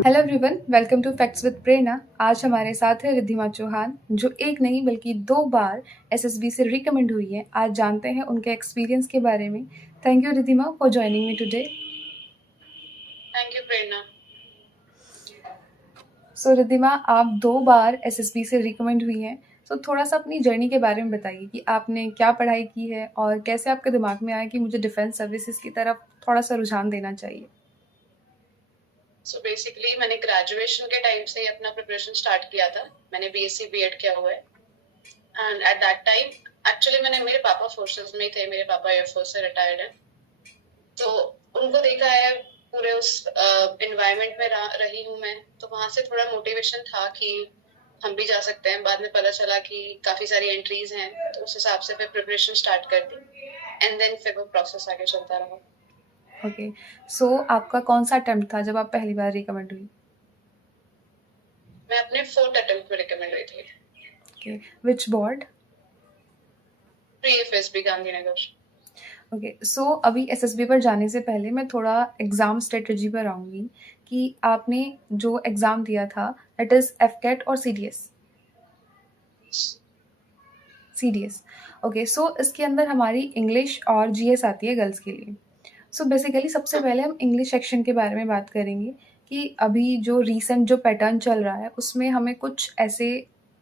Hello everyone, welcome to facts with Prerna. आज हमारे साथ है रिद्धिमा चौहान, जो एक नहीं बल्कि 2 बार एसएसबी से रिकमेंड हुई है। आज जानते हैं उनके एक्सपीरियंस के बारे में। Thank you Riddhima for joining me today. Thank you Prerna. So Riddhima, आप 2 बार एसएसबी से रिकमेंड हुई हैं। तो थोड़ा सा अपनी जर्नी के बारे में बताइए कि आपने क्या पढ़ाई की है और कैसे आपके दिमाग में आया कि मुझे डिफेंस सर्विसेज की तरफ थोड़ा सा रुझान देना चाहिए। सो बेसिकली मैंने ग्रेजुएशन के टाइम से ही अपना प्रिपरेशन स्टार्ट किया था। मैंने बीएससी बीएड किया हुआ है and at that time actually मेरे पापा फोर्सेस में थे। मेरे पापा एयरफोर्स से रिटायर्ड हैं, तो उनको देखा है, पूरे उस एनवायरनमेंट में रही हूँ मैं, तो वहां से थोड़ा मोटिवेशन था कि हम भी जा सकते हैं। बाद में पता चला कि काफी सारी एंट्रीज हैं, तो उस हिसाब से फिर प्रिपरेशन स्टार्ट कर दी एंड देन फिर वो प्रोसेस आगे चलता रहा। ओके, सो आपका कौन सा अटेम्प्ट था जब आप पहली बार रिकमेंड हुई? मैं अपने 4th अटेम्प्ट में रिकमेंड हुई थी। ओके, विच बोर्ड? प्री-एफएसबी गांधीनगर। ओके, सो अभी एसएसबी पर जाने से पहले मैं थोड़ा एग्ज़ाम स्ट्रेटजी पर आऊँगी कि आपने जो एग्ज़ाम दिया था दैट इज़ एफकेट और सीडीएस। CDS, okay. सो इसके अंदर हमारी इंग्लिश और जीएस आती है गर्ल्स के लिए। सो बेसिकली सबसे पहले हम इंग्लिश सेक्शन के बारे में बात करेंगे कि अभी जो रीसेंट जो पैटर्न चल रहा है उसमें हमें कुछ ऐसे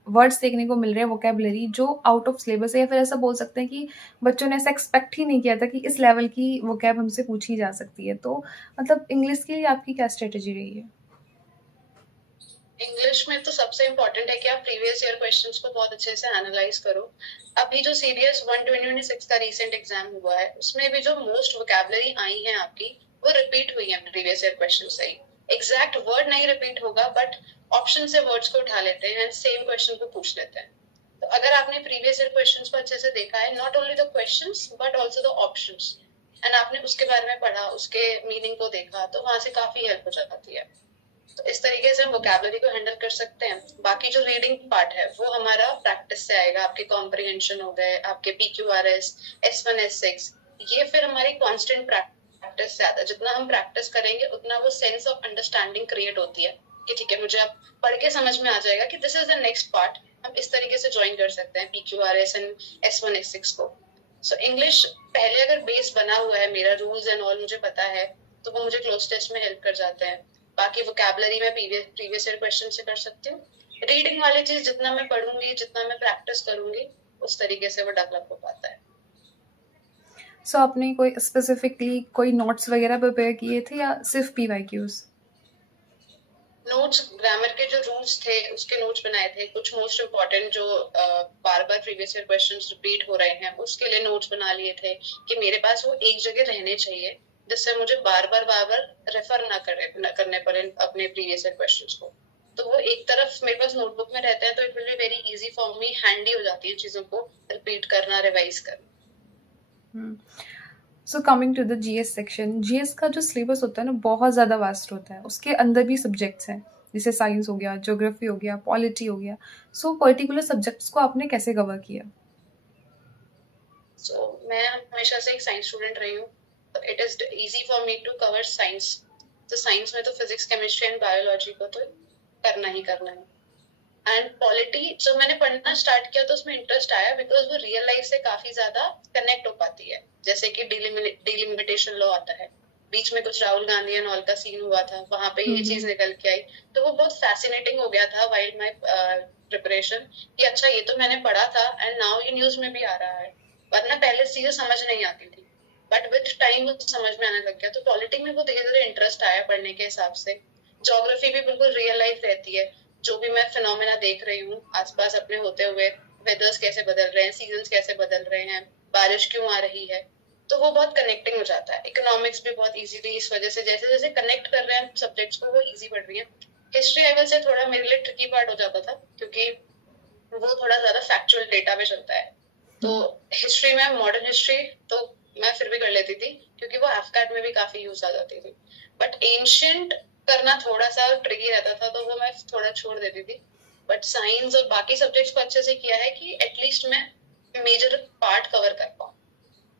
वर्ड्स देखने को मिल रहे हैं, वोकेबलरी जो आउट ऑफ सिलेबस है, या फिर ऐसा बोल सकते हैं कि बच्चों ने ऐसा एक्सपेक्ट ही नहीं किया था कि इस लेवल की वोकैब हमसे पूछी जा सकती है। तो मतलब इंग्लिश के लिए आपकी क्या स्ट्रेटजी रही है? इंग्लिश में तो सबसे इम्पोर्टेंट है कि आप प्रीवियस ईयर क्वेश्चंस को बहुत अच्छे से एनालाइज करो। अभी जो सीडीएस 126 का रीसेंट एग्जाम हुआ है, उसमें भी जो मोस्ट वोकैबलरी आई है आपकी, वो रिपीट हुई है प्रीवियस ईयर क्वेश्चन से ही। एग्जैक्ट वर्ड नहीं रिपीट होगा, बट ऑप्शन से वर्ड्स को उठा लेते हैं एंड सेम क्वेश्चन को पूछ लेते हैं। तो अगर आपने प्रीवियस ईयर क्वेश्चंस को अच्छे से देखा है, not only the questions but also the options, and आपने उसके बारे में पढ़ा, उसके मीनिंग को देखा, तो वहां से काफी हेल्प हो जाती है। तो इस तरीके से हम वोकैबलरी को हैंडल कर सकते हैं। बाकी जो रीडिंग पार्ट है वो हमारा प्रैक्टिस से आएगा। आपके कॉम्प्रिहेंशन हो गए, आपके PQRS, S1 S6, ये फिर हमारी कांस्टेंट प्रैक्टिस से आता है। जितना हम प्रैक्टिस करेंगे उतना वो सेंस ऑफ अंडरस्टैंडिंग क्रिएट होती है कि ठीक है, मुझे अब पढ़ के समझ में आ जाएगा कि this is the next part. हम इस तरीके से ज्वाइन कर सकते हैं PQRS एंड S1 S6 को। सो इंग्लिश पहले अगर बेस बना हुआ है, मेरा रूल्स एंड ऑल मुझे पता है, तो वो मुझे क्लोज टेस्ट में हेल्प कर जाते हैं। बाकी वोकैबलरी में प्रीवियस ईयर क्वेश्चन से कर सकती हूँ। रीडिंग वाली चीज जितना मैं पढ़ूंगी, जितना मैं प्रैक्टिस करूंगी, उस तरीके से वो डेवलप हो पाता है। सो आपने कोई स्पेसिफिकली कोई नोट्स वगैरह प्रिपेयर किए थे या सिर्फ PYQs? नोट्स, ग्रामर के जो रूल्स थे उसके नोट्स बनाए थे। कुछ मोस्ट इम्पोर्टेंट जो बार बार प्रीवियस ईयर क्वेश्चंस रिपीट हो रहे हैं, उसके लिए नोट्स बना लिए थे कि मेरे पास वो एक जगह रहने चाहिए, जिससे मुझे बार बार रेफर ना करने पड़े अपने प्रीवियस ईयर क्वेश्चंस को। तो वो एक तरफ मेरे पास नोटबुक में रहते हैं, तो it will be very easy for me, handy हो जाती है चीजों को रिपीट करना, रिवाइज करना। So coming to the GS section, GS का जो सिलेबस होता है ना बहुत ज़्यादा वास्ट होता है। उसके अंदर भी सब्जेक्ट्स हैं, जैसे साइंस हो गया, ज्योग्राफी हो गया, पॉलिटी हो गया। सो पर्टिकुलर सब्जेक्ट्स को आपने कैसे कवर किया? सो मैं हमेशा से एक साइंस स्टूडेंट रही हूँ, तो it is easy for me to cover science. तो साइंस में तो फिजिक्स, केमिस्ट्री एंड बायोलॉजी को तो करना ही करना है। एंड पॉलिटी जब मैंने पढ़ना स्टार्ट किया तो उसमें इंटरेस्ट आया, बिकॉज वो रियल लाइफ से काफी ज्यादा कनेक्ट हो पाती है। जैसे कि डिलिमिटेशन लॉ आता है, बीच में कुछ राहुल गांधी एंड ऑल का सीन हुआ था, वहां पे ये चीज निकल के आई। तो वो बहुत फैसिनेटिंग हो गया था वाइल माई प्रिपरेशन कि अच्छा, ये तो मैंने पढ़ा था एंड नाउ ये न्यूज में भी आ रहा है, वरना पहले चीजें समझ नहीं आती थी, बट विद टाइम वो समझ में आने लग गया। तो पॉलिटी में वो धीरे धीरे इंटरेस्ट आया पढ़ने के हिसाब से। ज्योग्राफी भी बिल्कुल रियल लाइफ रहती है, जो भी मैं फिनोमेना देख रही हूँ आसपास अपने होते हुए, वेदर्स कैसे बदल रहे हैं, सीजन्स कैसे बदल रहे हैं, बारिश क्यों आ रही है, तो वो बहुत कनेक्टिंग हो जाता है। इकोनॉमिक्स भी बहुत इजीली, इस वजह से जैसे जैसे कनेक्ट कर रहे हैं सब्जेक्ट्स को, वो इजी पढ़ रही है। हिस्ट्री लेवल से थोड़ा मेरे लिए ट्रिकी पार्ट हो जाता था, क्योंकि वो थोड़ा ज्यादा फैक्चुअल डेटा पे चलता है। तो हिस्ट्री में, मॉडर्न हिस्ट्री तो मैं फिर भी कर लेती थी, क्योंकि वो एफकैट में भी काफी यूज आ जाती थी। बट एंशियंट करना थोड़ा सा ट्रिकी रहता था, तो वो मैं थोड़ा छोड़ देती थी। बट साइंस और बाकी सब्जेक्ट्स को अच्छे से किया है कि एटलीस्ट मैं मेजर पार्ट कवर कर पाऊँ।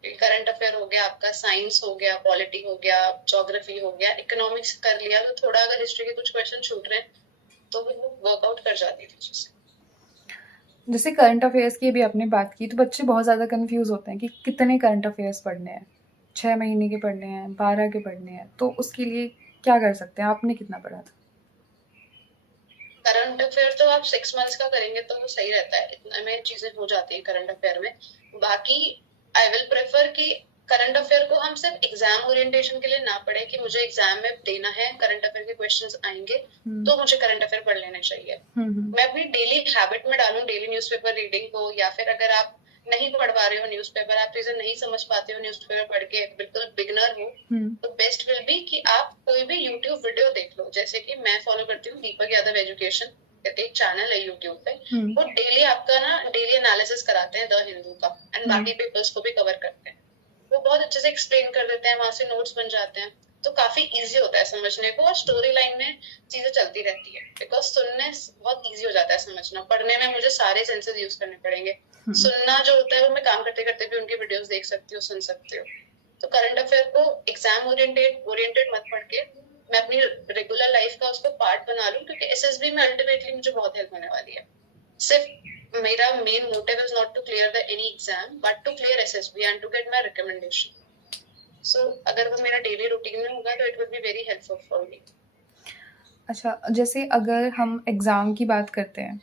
करंट अफेयर हो गया आपका, साइंस हो गया, पॉलिटी हो गया, ज्योग्राफी हो गया, इकोनॉमिक्स कर लिया, तो थोड़ा अगर हिस्ट्री के कुछ क्वेश्चन छूट रहे हैं तो वो वर्कआउट कर जाती थी चीजें। जैसे करंट अफेयर्स की भी आपने बात की, तो बच्चे बहुत ज़्यादा कंफ्यूज होते हैं कि कितने करंट अफेयर्स पढ़ने हैं, 6 महीने के पढ़ने हैं, 12 के पढ़ने हैं, तो उसके लिए क्या कर सकते हैं? आपने कितना पढ़ा था? करंट अफेयर तो आप 6 मंथ्स का करेंगे तो वो सही रहता है, इतना में चीजें हो जाती है करंट अफेयर में। बाकी आई विल प्रेफर कि करंट अफेयर को हम सिर्फ एग्जाम ओरिएंटेशन के लिए ना पढ़े कि मुझे एग्जाम में देना है, करंट अफेयर के क्वेश्चंस आएंगे तो मुझे करंट अफेयर पढ़ लेने चाहिए। मैं अपनी डेली हैबिट में डालूं डेली न्यूज़पेपर रीडिंग को, या फिर अगर आप नहीं पढ़ पा रहे हो न्यूज़पेपर, आप चीजें नहीं समझ पाते हो न्यूज़पेपर पढ़ के, बिल्कुल बिगनर हो, तो बेस्ट विल बी कि आप कोई भी यूट्यूब वीडियो देख लो। जैसे कि मैं फॉलो करती हूँ दीपक यादव एजुकेशन, एक चैनल है यूट्यूब पे, वो डेली आपका ना डेली एनालिसिस कराते हैं द हिंदू का, एंड बाकी पेपर्स को भी कवर करते हैं। वो बहुत अच्छे से एक्सप्लेन कर देते हैं, वहां से नोट्स बन जाते हैं, तो काफी इजी होता है समझने को, और स्टोरी लाइन में चीजें चलती रहती है। बिकॉज सुनने बहुत इजी हो जाता है समझना, पढ़ने में मुझे सारे सेंसेस यूज करने पड़ेंगे। सुनना जो होता है वो मैं काम करते करते भी उनकी वीडियोस देख सकती हूँ, सुन सकती हूँ। तो करंट अफेयर को एग्जाम ओरिएंटेड मत पढ़ के मैं अपनी रेगुलर लाइफ का उसको पार्ट बना लूं, क्योंकि एसएसबी में अल्टीमेटली मुझे बहुत हेल्प होने वाली है। सिर्फ मेरा main motive is not to clear the any exam but to clear SSB and to get my recommendation. So अगर वो मेरा डेली रूटीन में होगा तो it will be very helpful for me. अच्छा, जैसे अगर हम एग्ज़ाम की बात करते हैं,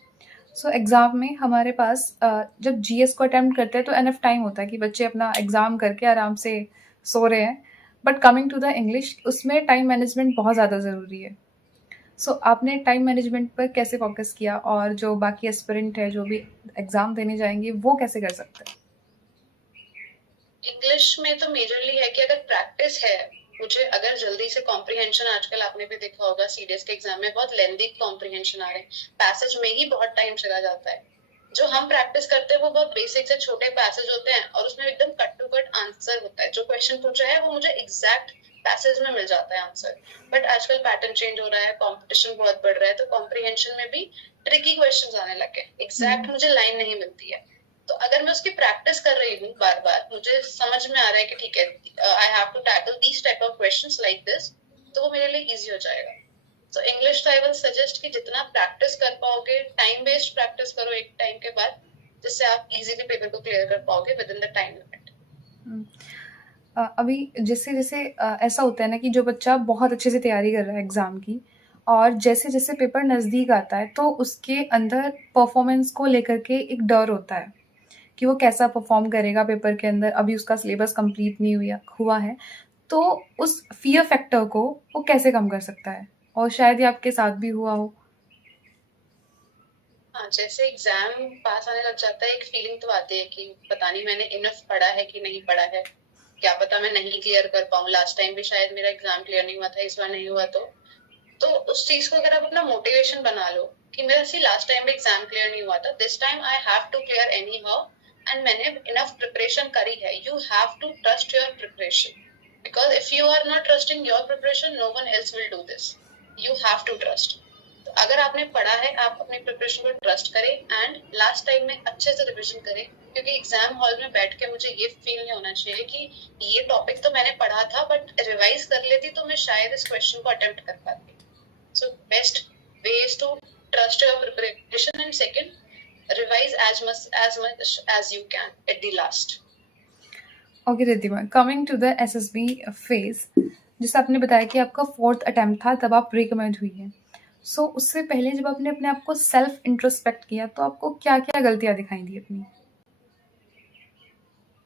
सो एग्ज़ाम में हमारे पास जब जीएस को अटेम्प्ट करते हैं तो एनफ टाइम होता है कि बच्चे अपना एग्ज़ाम करके आराम से सो रहे हैं, but coming to the English, उसमें टाइम मैनेजमेंट बहुत ज़्यादा ज़रूरी है। सो आपने टाइम मैनेजमेंट पर कैसे फोकस किया, और जो बाकी एस्पिरेंट है जो भी एग्ज़ाम देने जाएंगे वो कैसे कर सकते हैं? इंग्लिश में तो मेजरली है कि अगर प्रैक्टिस है, मुझे अगर जल्दी से कॉम्प्रिहेंशन, आजकल आपने भी देखा होगा सीडीएस के एग्जाम में बहुत लेंथी कॉम्प्रिहेंशन आ रहे हैं, पैसेज में ही बहुत टाइम चला जाता है। जो हम प्रैक्टिस करते हैं वो बहुत बेसिक से छोटे पैसेज होते हैं, और उसमें एकदम कट टू कट आंसर होता है, जो क्वेश्चन पूछा है वो मुझे एग्जैक्ट पैसेज में मिल जाता है आंसर। बट आजकल पैटर्न चेंज हो रहा है, कॉम्पिटिशन बहुत बढ़ रहा है, तो कॉम्प्रिहेंशन में भी ट्रिकी क्वेश्चन आने लगे, एग्जैक्ट मुझे लाइन नहीं मिलती है। तो अगर मैं उसकी प्रैक्टिस कर रही हूँ बार बार, मुझे समझ में आ रहा है कि ठीक है, I have to tackle these type of questions like this, तो वो मेरे लिए इजी हो जाएगा। तो इंग्लिश तो आई विल सजेस्ट कि जितना प्रैक्टिस कर पाओगे, टाइम बेस्ड प्रैक्टिस करो एक टाइम के बाद, जिससे आप इजीली पेपर को क्लियर कर पाओगे with in the time limit. अभी जैसे जैसे ऐसा होता है ना कि जो बच्चा बहुत अच्छे से तैयारी कर रहा है एग्ज़ाम की, और जैसे जैसे पेपर नज़दीक आता है तो उसके अंदर परफॉर्मेंस को लेकर के एक डर होता है कि वो कैसा परफॉर्म करेगा पेपर के अंदर, अभी उसका सिलेबस कंप्लीट नहीं हुआ है, तो उस फियर फैक्टर को वो कैसे कम कर सकता है? और शायद ये आपके साथ भी हुआ हो। हाँ, जैसे एग्जाम पास आने लग जाता है, एक फीलिंग तो आती है कि पता नहीं मैंने इनफ पढ़ा है कि नहीं पढ़ा है, क्या पता मैं नहीं क्लियर कर पाऊँ। लास्ट टाइम भी शायद मेरा एग्जाम क्लियर नहीं हुआ था, इस बार नहीं हुआ, तो उस चीज को अगर आप अपना मोटिवेशन बना लो कि मेरा सी लास्ट टाइम भी एग्जाम क्लियर नहीं हुआ था, this time I have to clear anyhow, and मैंने इनफ प्रिपरेशन करी है। You have to trust your preparation, because if you are not trusting your preparation, no one else will do this. You have to trust. तो अगर आपने पढ़ा है, आप अपनी प्रिपरेशन को ट्रस्ट करें एंड लास्ट टाइम में अच्छे से रिविजन करें, क्योंकि एग्जाम हॉल में बैठ के मुझे ये फील नहीं होना चाहिए कि ये टॉपिक तो मैंने पढ़ा था बट रिवाइज कर लेती तो मैं शायद इस क्वेश्चन को अटेम्प्ट कर पाती। So best way is to trust your preparation, and second, revise as much as you can at the last. Okay Riddhima, coming to the SSB phase, जैसे आपने बताया कि आपका 4th अटेम्प्ट था तब आप रिकमेंड हुई है। सो उससे पहले जब आपने अपने आप को सेल्फ इंट्रोस्पेक्ट किया तो आपको क्या क्या गलतियां दिखाई दी अपनी?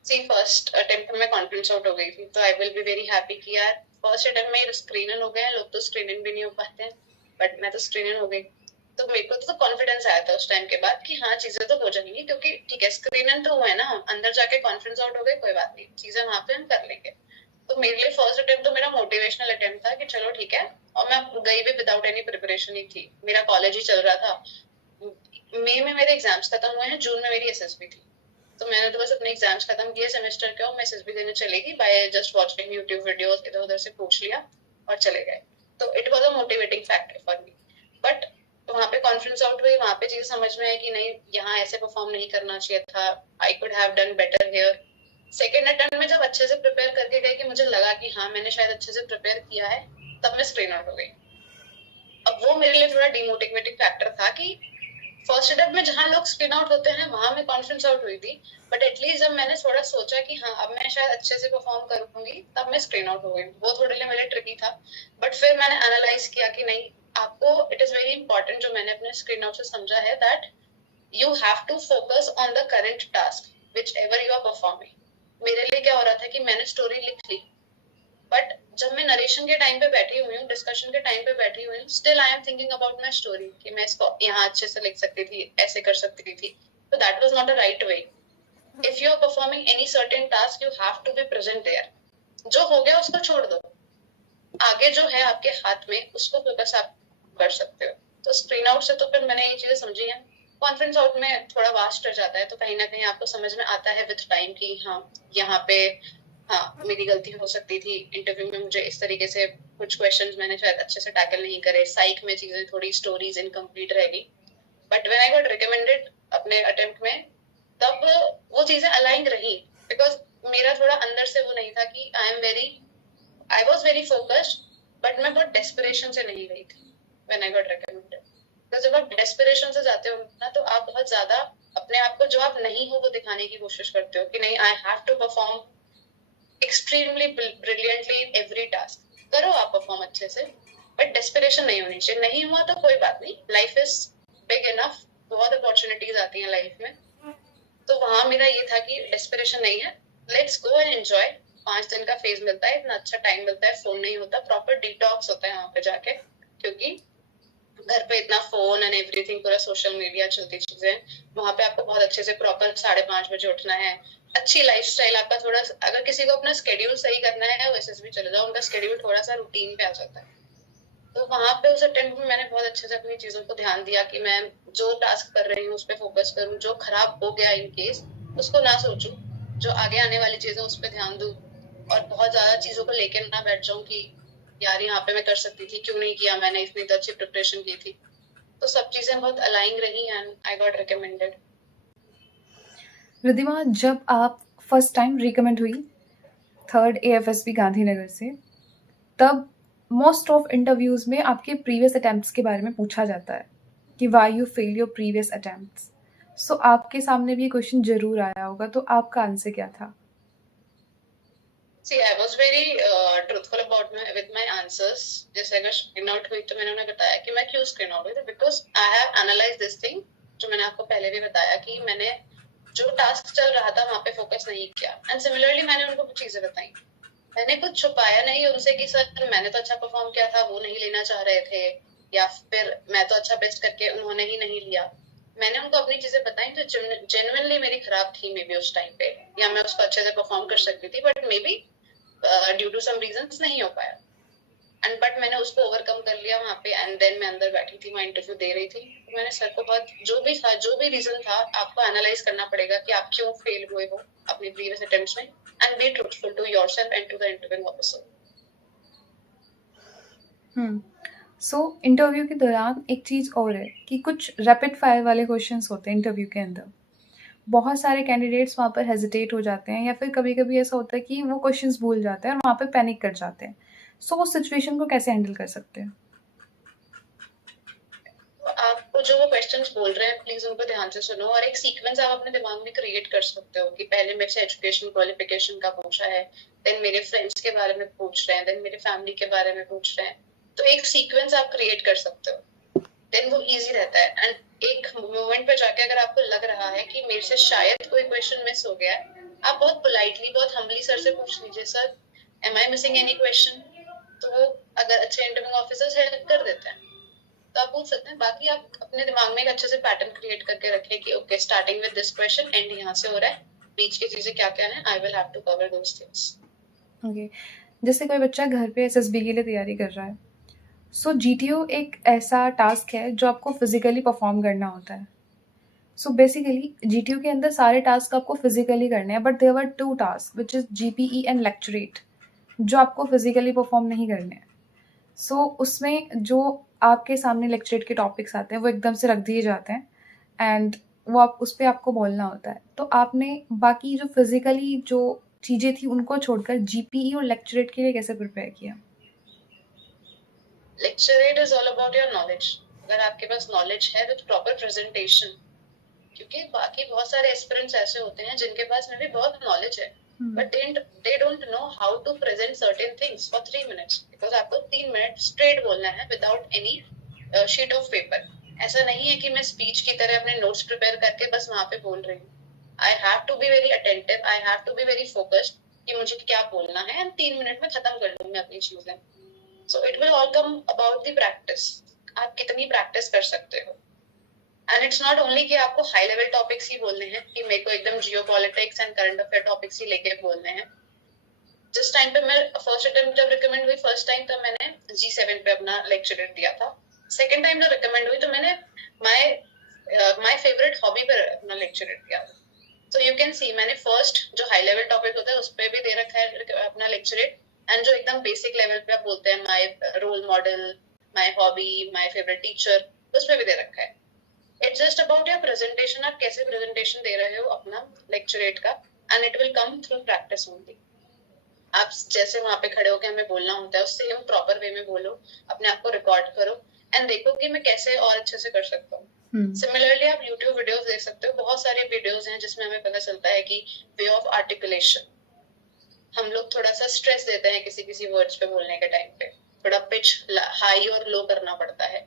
See, फर्स्ट अटेम्प्ट में कॉन्फिडेंस आउट हो गई थी, तो I will be very happy कि यार फर्स्ट अटेम्प्ट में स्क्रीन इन हो गए हैं, लोग तो स्क्रीन इन भी नहीं हो पाते हैं, बट मैं तो स्क्रीन इन हो गई। तो मेरे को तो कॉन्फिडेंस आया था उस टाइम के बाद कि हाँ चीजें तो हो जाएंगी, क्योंकि ठीक है स्क्रीन इन तो हुआ है ना, अंदर जाके कॉन्फिडेंस आउट हो गए, कोई बात नहीं, चीजें वहां पे हम कर लेंगे। तो मेरे लिए फर्स्ट अटेम्प्ट तो मेरा मोटिवेशनल अटेम्प्ट था कि चलो ठीक है, और मैं गई भी विदाउट एनी प्रिपरेशन ही थी, मेरा कॉलेज ही चल रहा था। मई में मेरे एग्जाम्स खत्म हुए हैं, जून में मेरी एसएसबी थी, तो मैंने तो बस अपने एग्जाम्स खत्म किए सेमेस्टर के, और मैं एसएसबी देने चलेगी by just watching YouTube videos, इधर उधर से पूछ लिया और चले गए। तो it was a motivating factor for me. But वहां पे कॉन्फिडेंस आउट हुई, वहां पे चीजें समझ में आई कि नहीं, यहाँ ऐसे परफॉर्म नहीं करना चाहिए था, I could have done better here. Second attempt में जब अच्छे से प्रिपेयर करके गए कि मुझे लगा कि हाँ मैंने शायद अच्छे से प्रिपेयर किया है, तब मैं स्क्रीन आउट हो गई। अब वो मेरे लिए थोड़ा डिमोटिवेटिंग फैक्टर था कि फर्स्ट अटेम्प्ट में जहाँ लोग स्क्रीन आउट होते हैं वहां मैं कॉन्फिडेंस आउट हुई थी, बट एटलीस्ट जब मैंने थोड़ा सोचा कि हाँ अब मैं शायद अच्छे से परफॉर्म करूंगी, तब मैं स्क्रीन आउट हो गई। वो थोड़े लिए मेरे ट्रिकी था, बट फिर मैंने एनालाइज किया कि नहीं, आपको इट इज वेरी इंपॉर्टेंट, जो मैंने अपने स्क्रीन आउट से समझा है, that you have to focus on the current task whichever you are performing. मेरे लिए क्या हो रहा था कि मैंने स्टोरी लिख ली, बट जब मैं नरेशन के टाइम पे बैठी हुई हूँ, डिस्कशन के टाइम पे बैठी हुई हूँ, still I am thinking about my story कि मैं इसको यहाँ अच्छे से लिख सकती थी, ऐसे कर सकती थी। तो that was not a right way. If you are performing any certain task, you have to be present there. जो हो गया उसको छोड़ दो, आगे जो है आपके हाथ में उसको फोकस आप कर सकते हो। तो स्क्रीन आउट से तो फिर मैंने ये चीजें समझी हैं। कॉन्फ्रेंस आउट में थोड़ा वास्ट रह जाता है, तो कहीं ना कहीं आपको समझ में आता है विद टाइम कि हाँ यहाँ पे हाँ मेरी गलती हो सकती थी, इंटरव्यू में मुझे इस तरीके से कुछ क्वेश्चंस मैंने शायद अच्छे से टैकल नहीं करे, साइक में चीजें थोड़ी स्टोरीज इनकम्प्लीट रह गई। But when I got recommended अपने अटेम्प्ट में, तब वो चीजें अलाइन रही, बिकॉज मेरा थोड़ा अंदर से वो नहीं था कि I was very focused, but मैं बहुत डेस्परेशन से नहीं गई थी व्हेन आई गॉट रिकमेंडेड। तो जब आप डेस्परेशन से जाते हो ना, तो आप बहुत ज्यादा अपने आप को जो आप नहीं हो वो दिखाने की कोशिश करते हो कि नहीं, I have to perform extremely brilliantly in every task. करो आप परफॉर्म अच्छे से, बट डेस्परेशन नहीं होनी चाहिए। नहीं हुआ तो कोई बात नहीं, लाइफ इज बिग इनफ, बहुत अपॉर्चुनिटीज आती हैं लाइफ में। तो वहां मेरा ये था कि डेस्परेशन नहीं है, लेट्स गो एंड एंजॉय। 5 दिन का फेज मिलता है, इतना अच्छा टाइम मिलता है, फोन नहीं होता, प्रॉपर डिटॉक्स होता है वहां पे जाके, क्योंकि घर पे इतना फोन एंड एवरीथिंग, पूरा सोशल मीडिया चलती चीजें। वहां पे आपको बहुत अच्छे से प्रॉपर 5:30 बजे उठना है, अच्छी लाइफस्टाइल आपका थोड़ा, अगर किसी को अपना स्केड्यूल सही करना है वैसे भी चले जाओ, उनका स्केड्यूल थोड़ा सा रूटीन पे आ जाता है। तो वहां पे उस अटेम्प्ट में मैंने बहुत अच्छे से अपनी चीजों को ध्यान दिया कि मैं जो टास्क कर रही हूँ उस पर फोकस करूँ, जो खराब हो गया इन केस उसको ना सोचूं, जो आगे आने वाली चीजें उस पर ध्यान दूं, और बहुत ज्यादा चीजों को लेकर ना बैठ जाऊं कि यार यहाँ पे मैं कर सकती थी, क्यों नहीं किया मैंने, इतनी तो अच्छी प्रिपरेशन की थी। तो सब चीजें बहुत अलाइन रही and I got recommended. Riddhima, जब आप फर्स्ट टाइम रिकमेंड हुई 3rd AFSP गांधीनगर से, तब मोस्ट ऑफ इंटरव्यूज में आपके प्रीवियस अटेम्प्ट्स के बारे में पूछा जाता है कि why you fail your previous attempts. So आपके सामने भी ये क्वेश्चन जरूर आया होगा, तो आपका आंसर क्या था? See, I was very truthful about with my answers. जैसे अगर स्क्रीन आउट हुई तो मैंने उन्हें बताया कि मैं क्यों स्क्रीन आउट हुई थी, because I have analyse this thing, जो मैंने आपको पहले भी बताया कि मैंने जो टास्क चल रहा था वहां पे फोकस नहीं किया। एंड सिमिलरली मैंने उनको कुछ चीजें बताई, मैंने कुछ छुपाया नहीं उनसे कि सर मैंने तो अच्छा परफॉर्म किया था, वो नहीं लेना चाह रहे थे, या फिर मैं तो अच्छा बेस्ट करके उन्होंने ही नहीं लिया। मैंने उनको अपनी चीजें बताई जो जेन्युइनली मेरी खराब थी मे बी उस टाइम पे, या मैं उसको अच्छे से परफॉर्म कर सकती थी, but maybe due to some reasons नहीं हो पाया। एंड बट मैंने उसको ओवरकम कर लिया वहां पे, एंड देन मैं अंदर बैठी थी, मैं इंटरव्यू दे रही थी। तो मैंने सर को बहुत, जो भी था, जो भी रीजन था, आपको एनालाइज करना पड़ेगा कि आप क्यों फेल हुए हो अपनी प्रीवियस अटेम्प्ट्स में, and be truthful to yourself and to the interviewing officer. So interview के दौरान एक चीज़ और है कि कुछ रैपिड फायर वाले क्वेश्चंस होते हैं इंटरव्यू के अंदर। बहुत सारे कैंडिडेट्स वहाँ पर हेजिटेट हो जाते हैं, या फिर कभी कभी ऐसा होता है कि वो क्वेश्चंस भूल जाते हैं और वहाँ पर पैनिक कर जाते हैं। सो उस सिचुएशन को कैसे हैंडल कर सकते हैं? आपको जो वो क्वेश्चंस बोल रहे हैं प्लीज उनको ध्यान से सुनो, और एक सीक्वेंस आप अपने दिमाग में क्रिएट कर सकते हो कि पहले मेरे से एजुकेशन क्वालिफिकेशन का पूछा है, देन मेरे फ्रेंड्स के बारे में पूछ रहे हैं, देन मेरे फैमिली के बारे में पूछ रहे हैं। तो एक सीक्वेंस आप क्रिएट कर सकते हो, देन वो इजी रहता है। एंड एक मोमेंट पे जाके अगर आपको लग रहा है कि मेरे से शायद कोई क्वेश्चन मिस हो गया है, आप बहुत पोलाइटली, बहुत हम्बली सर से पूछ लीजिए, sir am I missing any question. तो वो अगर अच्छे इंटरव्यूइंग ऑफिसर्स हेल्प कर देते हैं तो आप पूछ सकते हैं। बाकी आप अपने दिमाग में एक अच्छे से पैटर्न क्रिएट करके रखें कि okay, starting with this question, and यहाँ से हो रहा है, बीच की चीजें क्या क्या है, I will have to cover those things. Okay, जैसे कोई बच्चा घर पे SSB के लिए तैयारी कर रहा है, सो GTO एक ऐसा टास्क है जो आपको फिजिकली परफॉर्म करना होता है। सो बेसिकली GTO के अंदर सारे टास्क आपको फिजिकली करने हैं, but there were 2 task which is GPE and lecturette, जो आपको फिजिकली परफॉर्म नहीं करने हैं। सो उसमें जो आपके सामने लेक्चरेट के टॉपिक्स आते हैं वो एकदम से रख दिए जाते हैं, एंड वो आप उस पे आपको बोलना होता है। तो आपने बाकी जो फिज़िकली जो चीज़ें थी उनको छोड़कर जीपीई और लेक्चरेट के लिए कैसे प्रिपेयर किया? Lecturette is all about your knowledge. अगर आपके पास नॉलेज है विद प्रॉपर प्रेजेंटेशन, क्योंकि बाकी बहुत सारे एस्पिरेंट्स ऐसे होते हैं जिनके पास में भी बहुत नॉलेज है but they don't know how to present certain things for 3 minutes, because आपको 3 मिनट स्ट्रेट बोलना है without any sheet of paper. ऐसा नहीं है कि मैं स्पीच की तरह अपने नोट्स प्रिपेयर करके बस वहां पे बोल रही हूँ। I have to be very attentive, I have to be very focused कि मुझे क्या बोलना है एंड 3 मिनट में खत्म कर लूंगी अपनी चीजें। So it will all come about the practice, आप कितनी प्रैक्टिस कर सकते हो। एंड इट्स नॉट ओनली कि आपको हाई लेवल टॉपिक्स ही बोलने हैं कि मेरे को एकदम geopolitics and current affair topics ही लेके बोलने हैं। जिस टाइम पे मैं फर्स्ट अटेम्प्ट जब रिकमेंड हुई फर्स्ट टाइम, तब मैंने G7 पे अपना लेक्चरेट दिया था। सेकंड टाइम जब रिकमेंड हुई तो मैंने माय फेवरेट हॉबी पर अपना लेक्चरेट दिया था। तो यू कैन सी मैंने फर्स्ट जो हाई लेवल टॉपिक होता है उस पर भी दे रखा है अपना लेक्चरेट, एंड जो एकदम बेसिक लेवल पे आप बोलते हैं my role model, my hobby, my favourite teacher, उस पर भी दे रखा है। It's just about your presentation, आप कैसे प्रेजेंटेशन दे रहे हो अपना लेक्चरेट का, and it will come through practice only. आप जैसे वहां पे खड़े होकर हमें बोलना होता है उससे हम प्रॉपर वे में बोलो, अपने आप को रिकॉर्ड करो एंड देखो कि मैं कैसे और अच्छे से कर सकता हूँ। सिमिलरली आप यूट्यूब वीडियोस देख सकते हो, बहुत सारे वीडियोस हैं जिसमें हमें पता चलता है कि वे ऑफ आर्टिकुलेशन, हम लोग थोड़ा सा स्ट्रेस देते हैं किसी किसी वर्ड्स पे बोलने के टाइम पे, थोड़ा पिच हाई और लो करना पड़ता है।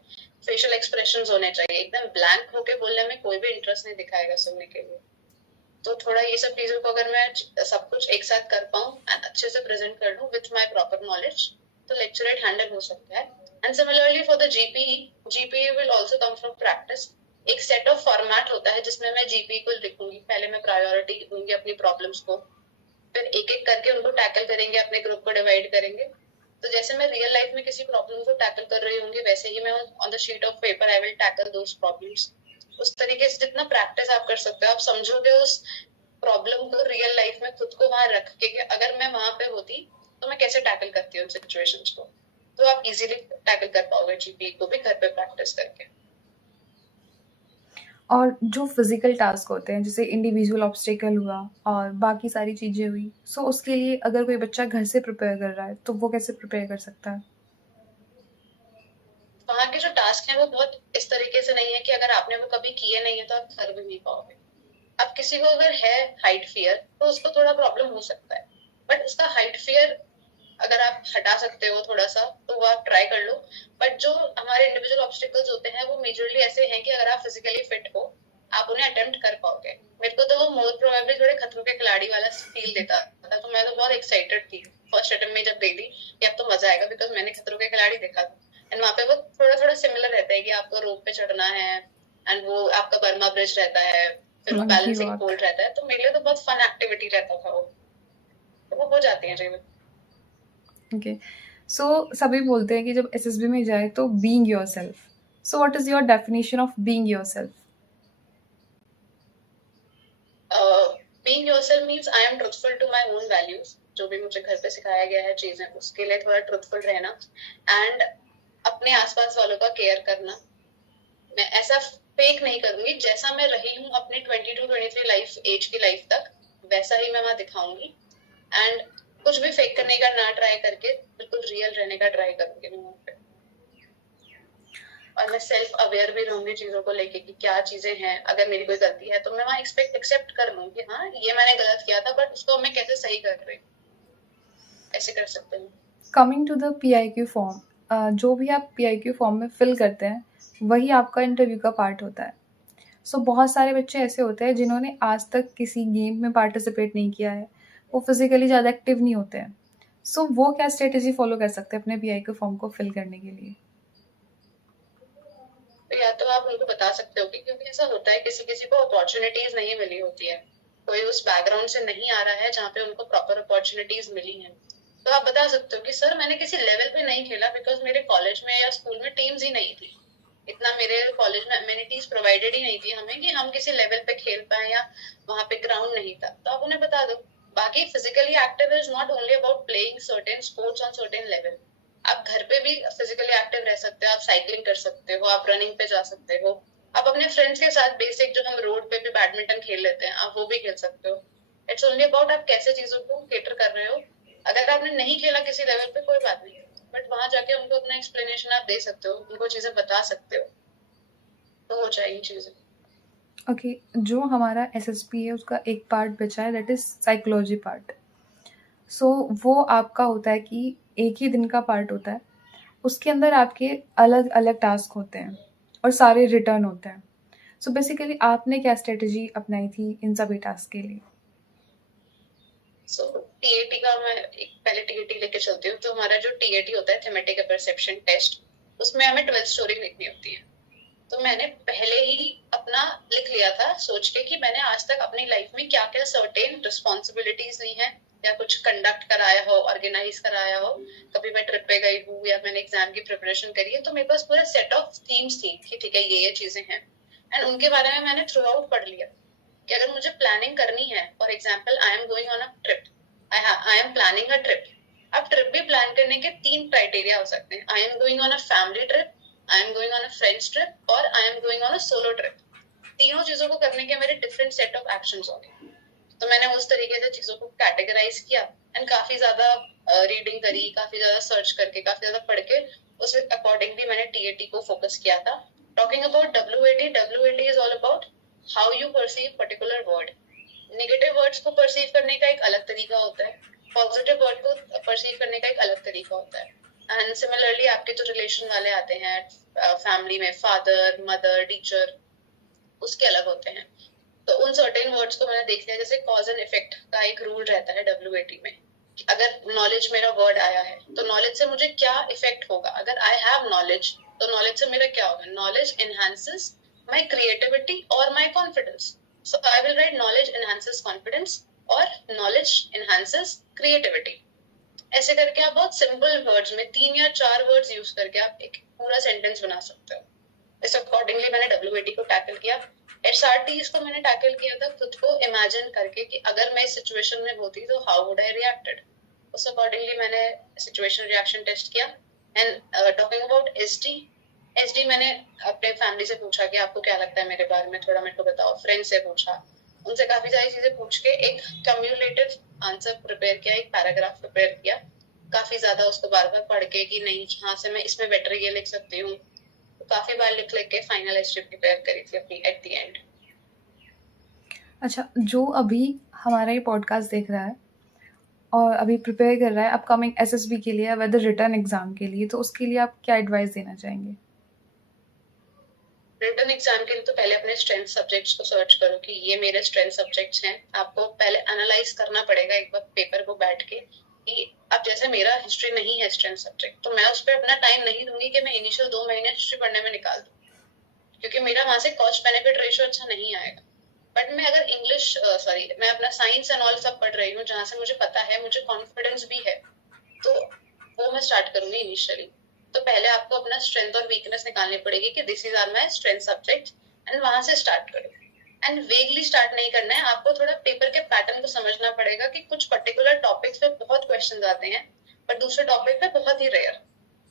फेशियल एक्सप्रेशंस होने चाहिए, एकदम ब्लैंक होके बोलने में कोई भी इंटरेस्ट नहीं दिखाएगा सुनने के लिए। तो थोड़ा ये सब चीजों को अगर मैं सब कुछ एक साथ कर पाऊँ एंड अच्छे से प्रेजेंट कर लूँ विथ माय प्रॉपर नॉलेज, तो लेक्चरेट हैंडल हो सकता है। And similarly for the GPE will also come from practice. एक सेट ऑफ फॉर्मेट होता है जिसमें मैं जीपीई को लिखूंगी, पहले मैं प्रायोरिटी दूंगी अपनी प्रॉब्लम्स को, फिर एक एक करके उनको टैकल करेंगे, अपने ग्रुप को डिवाइड करेंगे। तो जैसे मैं रियल लाइफ में किसी प्रॉब्लम को टैकल कर रही होंगी, वैसे ही मैं on the sheet of paper I will tackle those problems. उस तरीके से जितना प्रैक्टिस आप कर सकते हो, आप समझोगे उस प्रॉब्लम को रियल लाइफ में खुद को वहां रख के कि अगर मैं वहां पे होती तो मैं कैसे टैकल करती हूँ सिचुएशंस को, तो आप इजीली टैकल कर पाओगे जीपीई को भी घर पे प्रैक्टिस करके। और जो फिजिकल टास्क होते हैं जैसे इंडिविजुअल ऑब्स्टिकल हुआ और बाकी सारी चीज़ें हुई, सो उसके लिए अगर कोई बच्चा घर से प्रिपेयर कर रहा है तो वो कैसे प्रिपेयर कर सकता है? वहां के जो टास्क हैं वो बहुत इस तरीके से नहीं है कि अगर आपने वो कभी किए नहीं है तो आप कर भी नहीं पाओगे। अब किसी को अगर है हाइट फियर तो उसको थोड़ा प्रॉब्लम हो सकता है, बट उसका हाइट फियर अगर आप हटा सकते हो थोड़ा सा तो वो आप ट्राई कर लो। बट जो हमारे इंडिविजुअल ऑब्स्टिकल्स होते हैं वो मेजरली ऐसे हैं कि अगर आप फिजिकली फिट हो आप उन्हें अटेम्प्ट कर पाओगे। मेरे को तो वो मोर प्रोबेबली थोड़े खतरों के खिलाड़ी वाला फील देता था, तो मैं तो बहुत एक्साइटेड थी फर्स्ट अटेम्प्ट में जब दे दी कि अब तो मजा आएगा, बिकॉज मैंने खतरों के खिलाड़ी देखा था एंड वहां पे वो थोड़ा थोड़ा सिमिलर रहता है कि आपको रोप पे चढ़ना है एंड वो आपका बर्मा ब्रिज रहता है, फिर वो मंकी बैलेंसिंग वॉक। पोल रहता है, तो मेरे लिए तो बहुत फन एक्टिविटी रहता था वो, तो वो हो जाती है जीवन। ओके, सो सभी बोलते हैं कि जब एसएसबी में जाए तो being yourself, so what is your definition of being yourself? Being yourself means I am truthful to my own values, जो भी मुझे घर पे सिखाया गया है चीजें उसके लिए थोड़ा ट्रूथफुल रहना एंड अपने आसपास वालों का केयर करना। मैं ऐसा फेक नहीं करूंगी, जैसा मैं रही हूँ अपने 22-23 लाइफ एज की लाइफ तक वैसा ही मैं वहां दिखाऊंगी एंड कुछ भी फेक करने का ना ट्राई करके बिल्कुल रियल रहने का ट्राई करूंगी मैं वहां पे। और मैं सेल्फ अवेयर भी रहूंगी चीजों को लेके कि क्या चीजें हैं, अगर मेरी कोई गलती है तो मैं वहां एक्सेप्ट कर लूंगी, हाँ ये मैंने गलत किया था बट उसको मैं कैसे सही कर रही हूँ, ऐसे कर सकते हैं। Coming to the PIQ form, जो भी आप पीआईक्यू फॉर्म में फिल करते हैं वही आपका इंटरव्यू का पार्ट होता है। सो बहुत सारे बच्चे ऐसे होते हैं जिन्होंने आज तक किसी गेम में पार्टिसिपेट नहीं किया है, वो फिजिकली ज़्यादा एक्टिव नहीं होते हैं, सो वो क्या स्ट्रेटेजी फॉलो कर सकते हैं अपने पीआईक्यू फॉर्म को फिल करने के लिए? तो या तो आप उनको बता सकते हो कि क्योंकि ऐसा होता है किसी किसी को अपॉर्चुनिटीज नहीं मिली होती है, कोई उस बैकग्राउंड से नहीं आ रहा है जहाँ पे उनको प्रॉपर अपॉर्चुनिटीज मिली हैं, तो आप बता सकते हो कि सर मैंने किसी लेवल पे नहीं खेला बिकॉज मेरे कॉलेज में या स्कूल में टीम्स ही नहीं थी, इतना मेरे कॉलेज में अमेनिटीज प्रोवाइडेड ही नहीं थी हमें कि हम किसी लेवल पे खेल पाए या वहां पे ग्राउंड नहीं था, तो आप उन्हें बता दो। बाकी physically active is not only about playing certain sports on certain level, आप घर पे भी फिजिकली एक्टिव रह सकते हो, आप साइकिलिंग कर सकते हो, आप रनिंग पे जा सकते हो, आप अपने फ्रेंड्स के साथ बेसिक जो हम रोड पे भी बैडमिंटन खेल लेते हैं आप वो भी खेल सकते हो. इट्स ओनली अबाउट आप कैसे चीजों को केटर कर रहे हो. अगर आपने नहीं खेला किसी लेवल पे कोई बात नहीं, बट वहां जाके उनको अपना एक्सप्लेनेशन आप दे सकते हो, उनको चीजें बता सकते हो, तो हो जाएगी चीजें. ओके, जो हमारा एसएसपी है उसका एक पार्ट बचा है, दैट इज़ साइकोलॉजी पार्ट. सो वो आपका होता है कि एक ही दिन का पार्ट होता है, उसके अंदर आपके अलग अलग टास्क होते हैं और सारे रिटर्न होते हैं. सो बेसिकली आपने क्या स्ट्रेटजी अपनाई थी इन सभी टास्क के लिए? सो टीएटी का मैं पहले टीएटी लेके चलती हूँ. तो हमारा जो टीएटी होता है थीमेटिक परसेप्शन टेस्ट, उसमें हमें 12 स्टोरी लिखनी होती है. तो मैंने पहले ही अपना लिख लिया था सोच के कि मैंने आज तक अपनी लाइफ में क्या क्या सर्टेन रिस्पॉन्सिबिलिटीज ली हैं या कुछ कंडक्ट कराया हो, ऑर्गेनाइज कराया हो, कभी मैं ट्रिप पे गई हूँ या मैंने एग्जाम की प्रिपरेशन करी है, तो मेरे पास पूरा सेट ऑफ थीम्स थी कि ठीक है ये चीजें हैं. एंड उनके बारे में मैंने थ्रू आउट पढ़ लिया कि अगर मुझे प्लानिंग करनी है, for example I am going on a trip, I am planning a trip. अब ट्रिप भी प्लान करने के 3 क्राइटेरिया हो सकते हैं. I am going on a family trip, I am going on a friends trip और I am going on a solo trip. तीनों चीजों को करने के मेरे डिफरेंट सेट ऑफ एक्शंस होंगे. तो मैंने उस तरीके से चीजों को कैटेगराइज किया एंड काफी ज्यादा रीडिंग करी, काफी ज्यादा सर्च करके, काफी ज्यादा पढ़ के उस अकॉर्डिंगली मैंने टीएटी को फोकस किया था. Talking about WAT is all about how you perceive particular word. Negative words को परसीव करने का एक अलग तरीका होता है, पॉजिटिव वर्ड को परसीव करने का एक अलग तरीका होता है. एंड सिमिलरली आपके जो रिलेशन वाले आते हैं फैमिली में, फादर मदर टीचर, उसके अलग होते हैं. तो उन सर्टेन वर्ड्स को मैंने देख लिया. जैसे कॉज एंड इफेक्ट का एक रूल रहता है डब्ल्यूएटी में कि अगर नॉलेज मेरा वर्ड आया है तो नॉलेज से मुझे क्या इफेक्ट होगा. अगर आई हैव नॉलेज तो नॉलेज से मेरा क्या होगा. नॉलेज एनहांसेस माई क्रिएटिविटी और my confidence. So I will write knowledge enhances confidence और नॉलेज एनहांसेस क्रिएटिविटी. ऐसे करके आप बहुत सिंपल वर्ड्स में 3 या 4 वर्ड्स यूज करके आप एक पूरा सेंटेंस बना सकते हो. इस अकॉर्डिंगली मैंने डब्ल्यूएटी को टैकल किया. एसआरटीज को मैंने टैकल किया था खुद को इमेजिन करके कि अगर मैं इस सिचुएशन में होती तो हाउ वुड आई रिएक्टेड. उस अकॉर्डिंगली मैंने सिचुएशन रिएक्शन टेस्ट किया. एंड टॉकिंग अबाउट एसडी मैंने अपने फैमिली से पूछा कि आपको क्या लगता है मेरे बारे में, थोड़ा मेरे को बताओ. फ्रेंड से पूछा, उनसे काफी सारी चीजें पूछ के एक कम्युलेटिव आंसर प्रिपेयर किया, एक पैराग्राफ प्रिपेयर किया. काफी ज्यादा उसको बार बार पढ़ के कि नहीं हाँ से मैं इसमें बेटर ये लिख सकती हूँ. तो काफी बार लिख के फाइनल एस्ट्री प्रिपेयर करी थी अपनी एट द एंड. अच्छा, जो अभी हमारा ये पॉडकास्ट देख रहा है और अभी प्रिपेयर कर रहा है अपकमिंग एसएसबी के लिए या वेदर रिटर्न एग्जाम के लिए, तो उसके लिए आप क्या एडवाइस देना चाहेंगे? रिटर्न एग्जाम के लिए तो पहले अपने स्ट्रेंथ सब्जेक्ट्स को सर्च करो कि ये मेरे स्ट्रेंथ सब्जेक्ट्स हैं. आपको पहले एनालाइज करना पड़ेगा एक बार पेपर को बैठ के कि अब जैसे मेरा हिस्ट्री नहीं है स्ट्रेंथ सब्जेक्ट, तो मैं उस पर अपना टाइम नहीं दूंगी कि मैं इनिशियल 2 महीने हिस्ट्री पढ़ने में निकाल दूं, क्योंकि मेरा वहां से कॉस्ट बेनिफिट रेशियो अच्छा नहीं आएगा. बट मैं अगर मैं अपना साइंस एंड ऑल सब पढ़ रही हूँ जहां से मुझे पता है, मुझे कॉन्फिडेंस भी है, तो वो मैं स्टार्ट करूंगी इनिशियली. तो पहले आपको अपना स्ट्रेंथ और वीकनेस निकालनी पड़ेगी कि this is are my strength subject and वहां से स्टार्ट करो. एंड वेगली स्टार्ट नहीं करना है, आपको थोड़ा पेपर के पैटर्न को समझना पड़ेगा कि कुछ पर्टिकुलर टॉपिक्स पे बहुत क्वेश्चंस आते हैं पर दूसरे टॉपिक पे बहुत ही रेयर.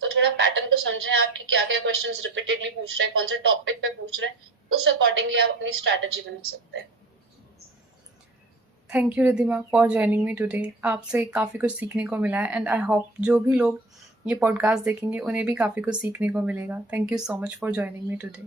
तो थोड़ा पैटर्न को समझें आप कि क्या क्या क्वेश्चंस रिपीटेडली पूछ रहे हैं, कौन से टॉपिक पे पूछ रहे हैं, उस अकॉर्डिंगली आप अपनी स्ट्रैटेजी बना सकते हैं. Thank you Riddhima for joining me today. आपसे काफ़ी कुछ सीखने को मिला है एंड आई होप जो भी लोग ये पॉडकास्ट देखेंगे उन्हें भी काफ़ी कुछ सीखने को मिलेगा. Thank you so much for joining me today.